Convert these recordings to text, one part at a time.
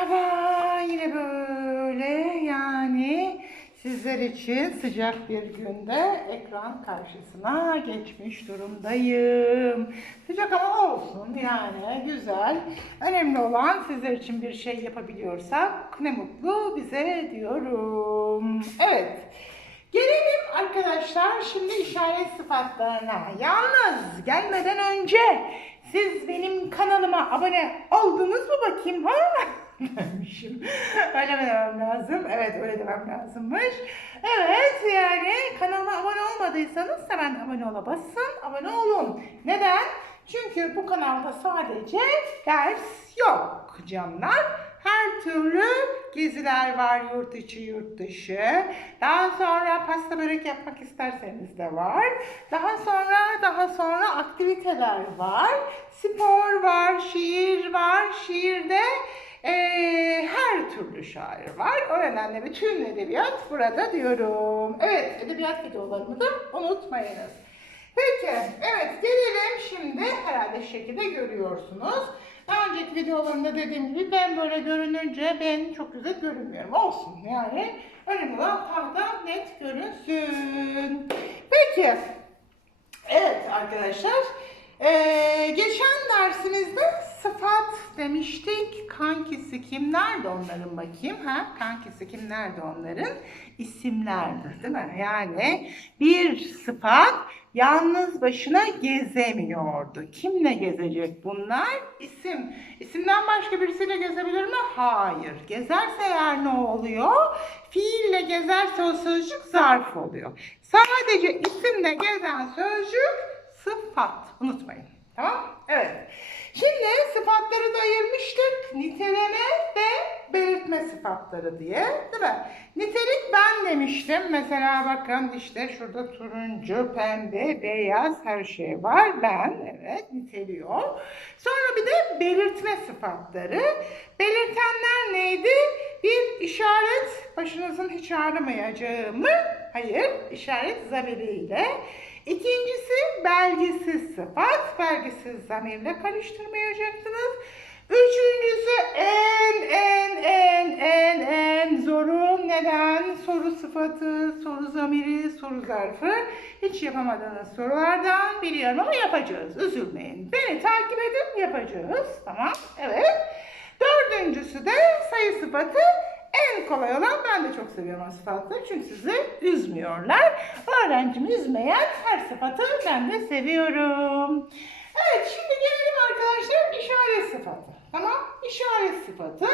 Merhaba, yine böyle yani sizler için sıcak bir günde ekran karşısına geçmiş durumdayım. Sıcak ama olsun yani güzel. Önemli olan sizler için bir şey yapabiliyorsak ne mutlu bize diyorum. Evet. Gelelim arkadaşlar şimdi işaret sıfatlarına. Yalnız gelmeden önce siz benim kanalıma abone oldunuz mu bakayım ha? Demişim. öyle demem lazım? Evet öyle demem lazımmış. Evet yani kanalıma abone olmadıysanız hemen abone ola basın. Abone olun. Neden? Çünkü bu kanalda sadece ders yok canlar. Her türlü geziler var yurt içi yurt dışı. Daha sonra pasta börek yapmak isterseniz de var. Daha sonra daha sonra aktiviteler var. Spor var, şiir var. Şiirde eee, her türlü şair var. O nedenle bütün edebiyat burada diyorum. Evet edebiyat videolarımı da unutmayınız. Peki, evet gelelim şimdi herhalde şekilde görüyorsunuz. Daha önceki videolarımda dediğim gibi ben böyle görününce ben çok güzel görünmüyorum. Olsun yani. Önemli olan tahta net görünsün. Peki, evet arkadaşlar. Ee, geçen dersimizde sıfat demiştik. Kankisi kimlerdi onların bakayım. Ha? Kankisi kimlerdi onların? İsimlerdir değil mi? Yani bir sıfat yalnız başına gezemiyordu. Kimle gezecek bunlar? İsim. İsimden başka birisiyle gezebilir mi? Hayır. Gezerse eğer ne oluyor? Fiille gezerse o sözcük zarf oluyor. Sadece isimle gezen sözcük sıfat. Unutmayın. Tamam? Evet. Şimdi sıfatları da ayırmıştık. Niteleme ve belirtme sıfatları diye. Değil mi? Nitelik ben demiştim. Mesela bakın işte şurada turuncu, pembe, beyaz her şey var. Ben evet niteliyor. Sonra bir de belirtme sıfatları. Belirtenler neydi? Bir işaret başınızın hiç ağrımayacağı mı? Hayır. işaret zamiriyle. İkincisi belgesiz sıfat. Belgesiz zamirle karıştırmayacaksınız. Üçüncüsü en en en en en zoru neden? Soru sıfatı, soru zamiri, soru zarfı. Hiç yapamadığınız sorulardan biliyorum ama yapacağız. Üzülmeyin. Beni takip edin yapacağız. Tamam. Evet. Dördüncüsü de sayı sıfatı. En kolay olan ben de çok seviyorum o sıfatları çünkü sizi üzmüyorlar. Öğrencimi üzmeyen her sıfatı ben de seviyorum. Evet şimdi gelelim arkadaşlar işaret sıfatı. Tamam işaret sıfatı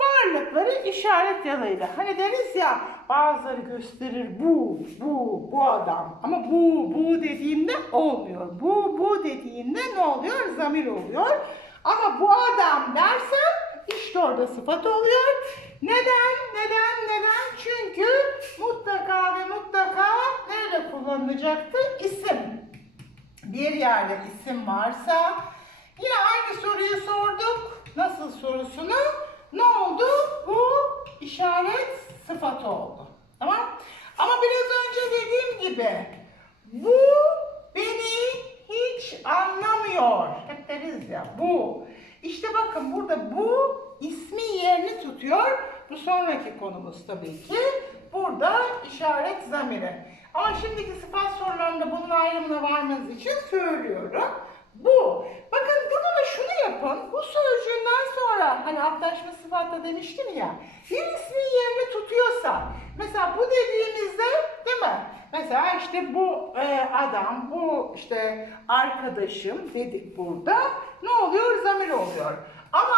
varlıkları işaret yalıyla. Hani deriz ya bazıları gösterir bu, bu, bu adam. Ama bu, bu dediğimde olmuyor. Bu, bu dediğinde ne oluyor? Zamir oluyor. Ama bu adam dersen işte orada sıfat oluyor. Neden? Neden? Neden? Çünkü mutlaka ve mutlaka nerede kullanılacaktı? İsim. Bir yerde isim varsa yine aynı soruyu sorduk. Nasıl sorusunu? Ne oldu? Bu işaret sıfatı oldu. Tamam? Ama biraz önce dediğim gibi bu beni hiç anlamıyor. Hep deriz ya bu. İşte bakın burada bu ismi yerini tutuyor. Bu sonraki konumuz tabii ki. Burada işaret zamiri. Ama şimdiki sıfat sorularında bunun ayrımına varmanız için söylüyorum. Bu. Bakın burada da şunu yapın. Bu sözcüğünden sonra hani atlaşma sıfatla demiştim ya. Bir ismin yerini tutuyorsa. Mesela bu dediğimizde değil mi? Mesela işte bu e, adam, bu işte arkadaşım dedik burada. Ne oluyor? Zamir oluyor. Ama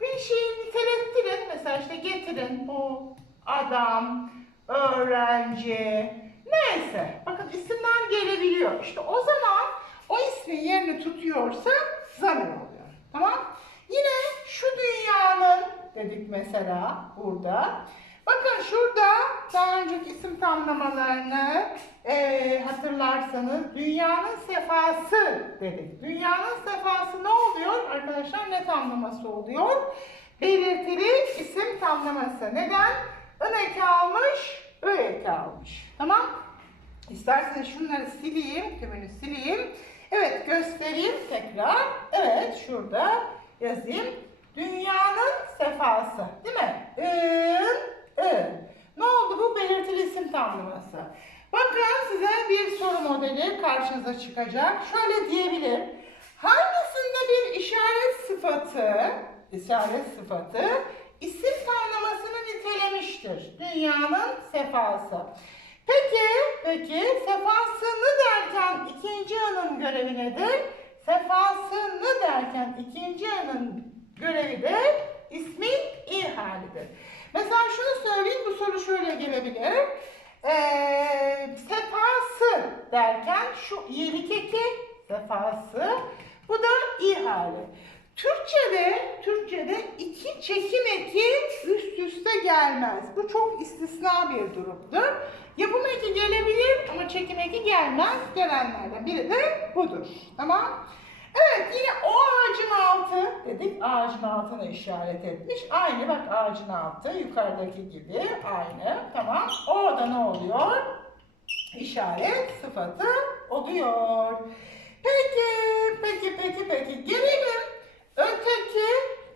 bir şeyi nitelettirin. Mesela işte getirin bu adam, öğrenci, neyse. Bakın isimler gelebiliyor. İşte o zaman o ismin yerini tutuyorsa zamir oluyor. Tamam? Yine şu dünyanın dedik mesela burada. Bakın şurada daha önceki isim tamlamalarını eee, hatırlarsanız dünyanın sefası dedik. Dünyanın sefası ne oluyor arkadaşlar? Ne tamlaması oluyor? Belirtili isim tamlaması. Neden? Ön eki almış, ö eki almış. Tamam? İsterseniz şunları sileyim, tümünü sileyim. Evet göstereyim tekrar. Evet şurada yazayım. Dünyanın sefası. Değil mi? Ün, ı. Ne oldu bu? Belirtili isim tamlaması. Bakın size bir soru modeli karşınıza çıkacak. Şöyle diyebilir. Hangisinde bir işaret sıfatı, işaret sıfatı isim tamlamasını nitelemiştir? Dünyanın sefası. Peki, peki sefasını derken ikinci anın görevi nedir? Sefasını derken ikinci anın görevi de ismin i halidir. Mesela şunu söyleyeyim, bu soru şöyle gelebilir. Ee, sefası derken şu iyilik eki sefası, bu da i hali. Türkçe'de, Türkçe'de iki çekim eki üst üste gelmez. Bu çok istisna bir durumdur. Yapım eki gelebilir ama çekim eki gelmez. Gelenlerden biri de budur. Tamam. Evet yine o ağacın altı dedik. Ağacın altına işaret etmiş. Aynı bak ağacın altı yukarıdaki gibi aynı. Tamam. Orada ne oluyor? İşaret sıfatı oluyor. Peki, peki, peki, peki. Gelelim öteki,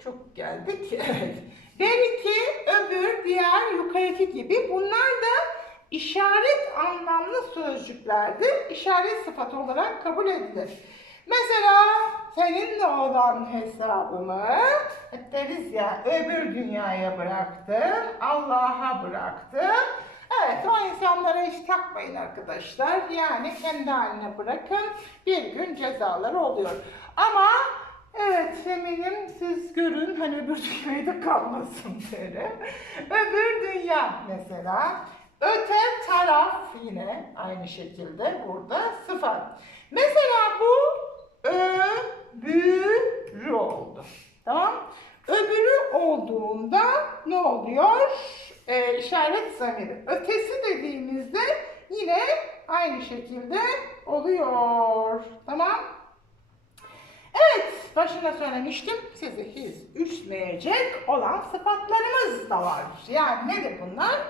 çok geldik. Evet. Belki öbür, diğer, yukarıki gibi. Bunlar da işaret anlamlı sözcüklerdir. İşaret sıfatı olarak kabul edilir. Mesela seninle olan hesabımı deriz ya öbür dünyaya bıraktım, Allah'a bıraktım. Evet o insanlara hiç takmayın arkadaşlar. Yani kendi haline bırakın. Bir gün cezaları oluyor. Ama evet eminim siz görün hani öbür dünyayı da kalmasın derim. Öbür dünya mesela. Öte taraf yine aynı şekilde burada sıfat. Mesela bu öbürü oldu. Tamam? Öbürü olduğunda ne oluyor? Ee, işaret zamiri. Ötesi dediğimizde yine aynı şekilde oluyor. Tamam? Evet, başına söylemiştim. Sizi hiç üzmeyecek olan sıfatlarımız da var. Yani nedir bunlar?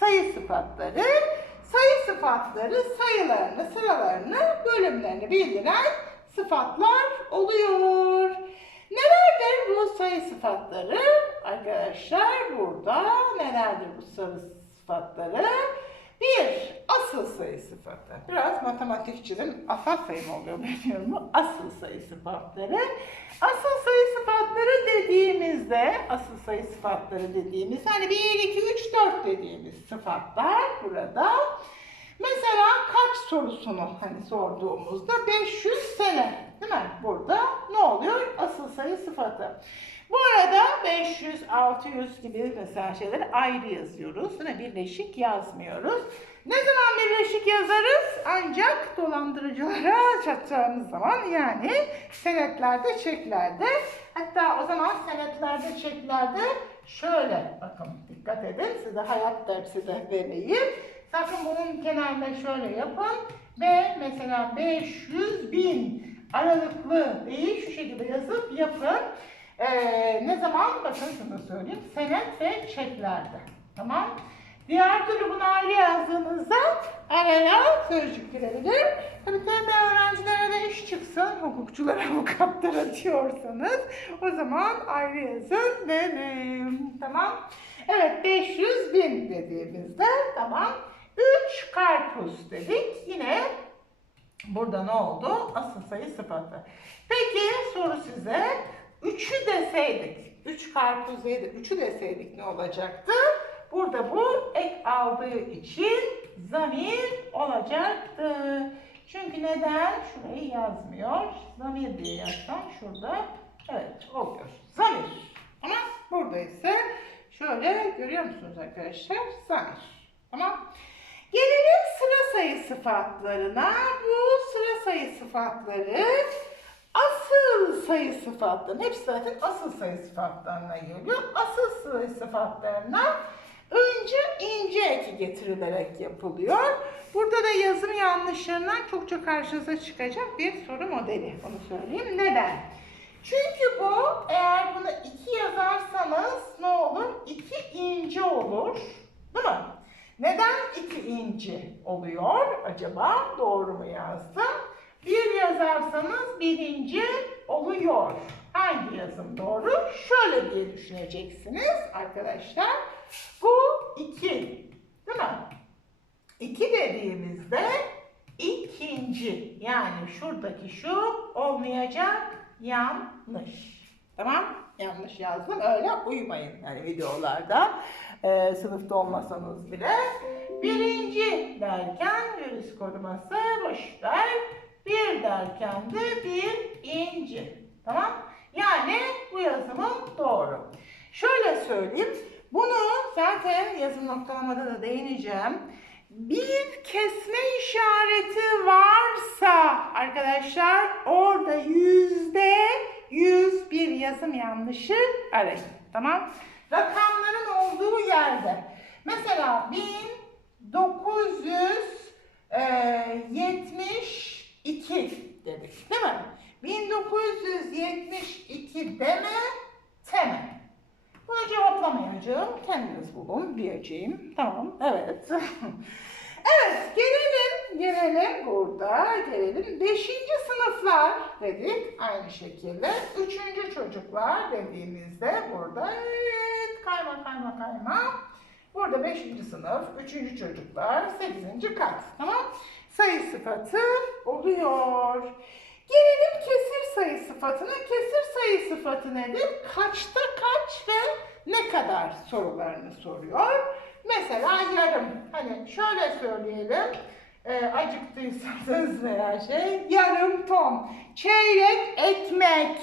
Sayı sıfatları. Sayı sıfatları sayılarını, sıralarını, bölümlerini bildiren sıfatlar oluyor. Nelerdir bu sayı sıfatları? Arkadaşlar burada nelerdir bu sayı sıfatları? Bir, asıl sayı sıfatı. Biraz matematikçinin asal sayı mı oluyor bilmiyorum bu asıl sayı sıfatları. Asıl sayı sıfatları dediğimizde, asıl sayı sıfatları dediğimiz, hani 1, 2, 3, 4 dediğimiz sıfatlar burada. Sorusunu hani sorduğumuzda 500 sene değil mi? Burada ne oluyor? Asıl sayı sıfatı. Bu arada 500, 600 gibi mesela şeyleri ayrı yazıyoruz. Değil? Birleşik yazmıyoruz. Ne zaman birleşik yazarız? Ancak dolandırıcılara çatacağımız zaman yani senetlerde, çeklerde. Hatta o zaman senetlerde, çeklerde şöyle bakın dikkat edin size hayat dersi de vereyim. Sakın bunun kenarına şöyle yapın ve mesela 500 bin aralıklı değil şu şekilde yazıp yapın. Ee, ne zaman? Bakın şunu söyleyeyim. Senet ve çeklerde. Tamam. Diğer türlü bunu ayrı yazdığınızda araya sözcük girebilir. Tabii TM öğrencilere de iş çıksın, hukukçulara avukatlara diyorsanız o zaman ayrı yazın derim. Tamam. Evet 500 bin dediğimizde tamam. 3 karpuz dedik. Yine burada ne oldu? Asıl sayı sıfatı. Peki soru size. 3'ü deseydik, 3 karpuz yedi, 3'ü deseydik ne olacaktı? Burada bu ek aldığı için zamir olacaktı. Çünkü neden? Şurayı yazmıyor. Zamir diye yazsam şurada. Evet oluyor. Zamir. Ama burada ise şöyle görüyor musunuz arkadaşlar? Zamir. Tamam. Gelelim sıra sayı sıfatlarına. Bu sıra sayı sıfatları asıl sayı sıfatların, hepsi zaten asıl sayı sıfatlarına geliyor. Asıl sayı sıfatlarına önce ince eki getirilerek yapılıyor. Burada da yazım yanlışlarından çokça karşınıza çıkacak bir soru modeli. Onu söyleyeyim. Neden? Çünkü bu eğer bunu iki yazarsanız ne olur? İki ince olur. Değil mi? Neden iki inci oluyor acaba? Doğru mu yazdım? Bir yazarsanız birinci oluyor. Hangi yazım doğru? Şöyle diye düşüneceksiniz arkadaşlar. Bu 2. Değil mi? 2 dediğimizde ikinci. Yani şuradaki şu olmayacak yanlış. Tamam? Yanlış yazdım. Öyle uymayın. Yani videolarda e, sınıfta olmasanız bile. Birinci derken virüs koruması boşver. Bir derken de bir inci. Tamam? Yani bu yazımın doğru. Şöyle söyleyeyim. Bunu zaten yazım noktalamada da değineceğim. Bir kesme işareti varsa arkadaşlar orada yüzde yüz bir yazım yanlışı arayın. Tamam? Rakamların olduğu yerde. Mesela 1972 dedik değil mi? 1972 deme, teme. Bunu cevaplamayacağım. Kendiniz bulun diyeceğim. Tamam, evet. evet, gelelim, gelelim burada, gelelim. Beşinci sınıflar dedik aynı şekilde. Üçüncü çocuklar dediğimizde burada, evet, kayma kayma kayma. Burada beşinci sınıf, üçüncü çocuklar, sekizinci kat. Tamam? Sayı sıfatı oluyor. Gelelim kesir sayı sıfatına. Kesir sayı sıfatı nedir? Kaçta kaç ve ne kadar sorularını soruyor. Mesela yarım. Hani şöyle söyleyelim. E, acıktıysanız veya şey. Yarım ton. Çeyrek ekmek.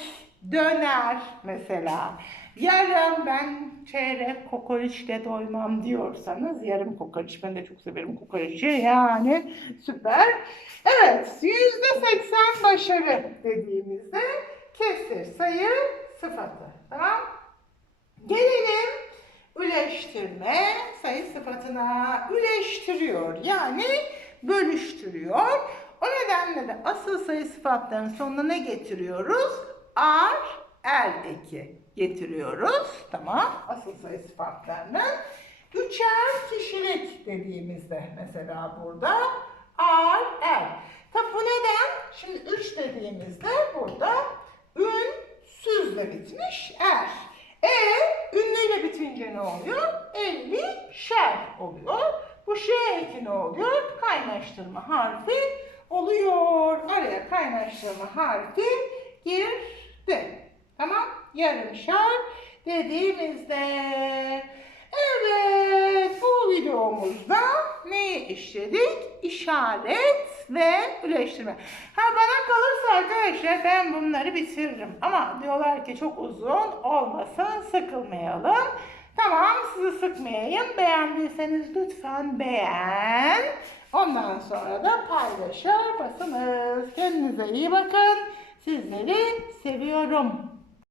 Döner mesela. Yarım ben çeyrek kokoreçle doymam diyorsanız yarım kokoreç. Ben de çok severim kokoreçi. Yani süper. Evet, yüzde seksen başarı dediğimizde kesir sayı sıfatı. Tamam. Gelelim üleştirme sayı sıfatına. Üleştiriyor yani bölüştürüyor. O nedenle de asıl sayı sıfatlarının sonuna ne getiriyoruz? Ar, el eki getiriyoruz. Tamam. Asıl sayı sıfatlarını. Üçer kişilik dediğimizde mesela burada ar, el. Tabi bu neden? Şimdi üç dediğimizde burada ün süzle bitmiş er. Bitince ne oluyor? Elli şer oluyor. Bu şey eki ne oluyor? Kaynaştırma harfi oluyor. Araya kaynaştırma harfi girdi. Tamam? Yarımşar dediğimizde. Evet, bu videomuzda neyi işledik? İşaret ve birleştirme. Ha bana kalırsa arkadaşlar ben bunları bitiririm. Ama diyorlar ki çok uzun olmasın, sıkılmayalım. Tamam, sizi sıkmayayım. Beğendiyseniz lütfen beğen. Ondan sonra da paylaşır basınız. Kendinize iyi bakın. Sizleri seviyorum.